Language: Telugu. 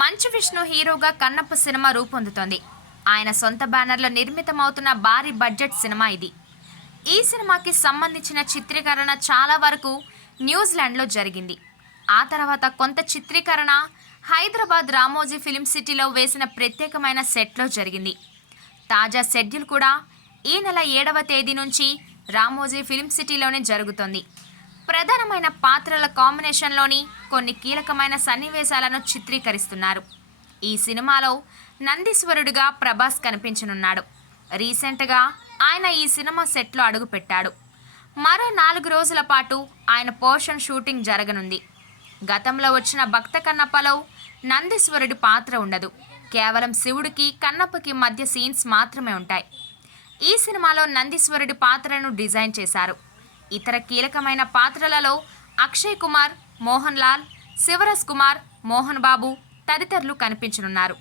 మంచు విష్ణు హీరోగా కన్నప్ప సినిమా రూపొందుతోంది. ఆయన సొంత బ్యానర్లో నిర్మితమవుతున్న భారీ బడ్జెట్ సినిమా ఇది. ఈ సినిమాకి సంబంధించిన చిత్రీకరణ చాలా వరకు న్యూజిలాండ్లో జరిగింది. ఆ తర్వాత కొంత చిత్రీకరణ హైదరాబాద్ రామోజీ ఫిల్మ్ సిటీలో వేసిన ప్రత్యేకమైన సెట్లో జరిగింది. తాజా షెడ్యూల్ కూడా ఈ నెల 7వ తేదీ నుంచి రామోజీ ఫిల్మ్ సిటీలోనే జరుగుతోంది. ప్రధానమైన పాత్రల కాంబినేషన్లోని కొన్ని కీలకమైన సన్నివేశాలను చిత్రీకరిస్తున్నారు. ఈ సినిమాలో నందీశ్వరుడిగా ప్రభాస్ కనిపించనున్నాడు. రీసెంట్గా ఆయన ఈ సినిమా సెట్లో అడుగుపెట్టాడు. మరో 4 రోజుల పాటు ఆయన పోర్షన్ షూటింగ్ జరగనుంది. గతంలో వచ్చిన భక్త కన్నప్పలో నందీశ్వరుడి పాత్ర ఉండదు. కేవలం శివుడికి కన్నప్పకి మధ్య సీన్స్ మాత్రమే ఉంటాయి. ఈ సినిమాలో నందీశ్వరుడి పాత్రను డిజైన్ చేశారు. ఇతర కీలకమైన పాత్రలలో అక్షయ్ కుమార్, మోహన్ లాల్, శివరాజ్ కుమార్, మోహన్ బాబు తదితరులు కనిపించనున్నారు.